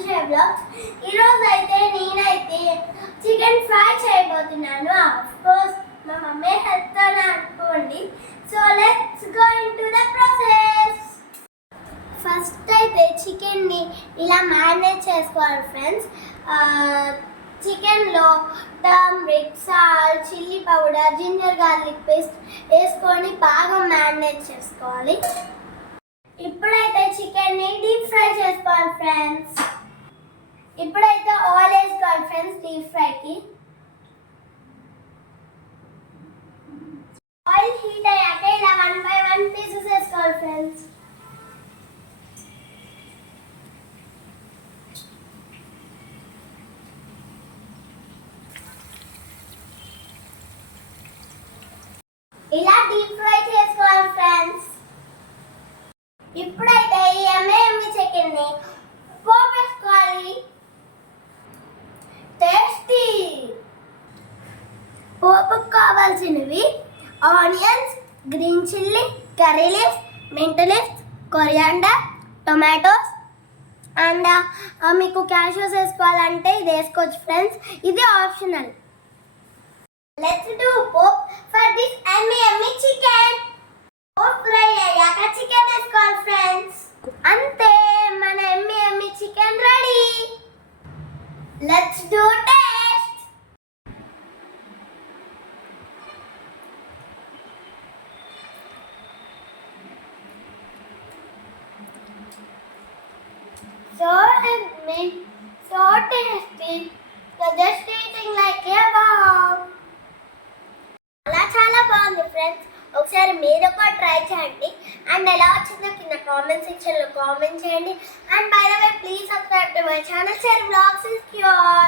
అతిశయ బ్లాగ్స్. ఈరోజు అయితే నేనైతే చికెన్ ఫ్రై చేయబోతున్నాను. ఆఫ్ కోర్స్ మా మమ్మీ హెల్ప్ అనుకోండి. So let's go into the process. First అయితే చికెన్ని ఇలా మ్యారినేట్ చేసుకోవాలి ఫ్రెండ్స్. చికెన్లో turmeric, salt, chilli powder, ginger garlic paste వేసుకొని బాగా మ్యారినేట్ చేసుకోవాలి. ఇప్పుడైతే చికెన్ని డీప్ ఫ్రై చేసుకోవాలి ఫ్రెండ్స్. ఇప్పుడైతే ఆయిల్ వేసుకోవాలి ఫ్రెండ్స్ డీప్ ఫ్రైకి. ఆయిల్ హీట్ అయ్యాక ఇలా 1 by 1 పీసెస్ వేసుకోవాలి ఫ్రెండ్స్. ఇలా డీప్ ఫ్రై చేసుకోవాలి ఫ్రెండ్స్. ఇప్పుడైతే ఈ ఎమ్మె చికెన్ని పోపేసుకోవాలి. టేస్టీ పోపుకు కావాల్సినవి onions, green chilli, curry leaves, mint leaves, coriander, tomatoes and మీకు క్యాష్యూస్ వేసుకోవాలంటే ఇది వేసుకోవచ్చు ఫ్రెండ్స్. ఇది optional. Let's do Pope for this yummy chicken. Pope fry అయ్యాక చికెన్ వేసుకోవాలి ఫ్రెండ్స్. అంతే, మన యమ్మీ chicken ready. Let's do taste. So yummy, so tasty. So just eating like a wow. చాలా బాగుంది ఫ్రెండ్స్. ఒకసారి మీరు కూడా ట్రై చేయండి అండ్ ఎలా వచ్చిందో కింద కామెంట్ సెక్షన్లో కామెంట్ చేయండి. And by the way please subscribe to my channel share blogs ఇస్ క్యూర్.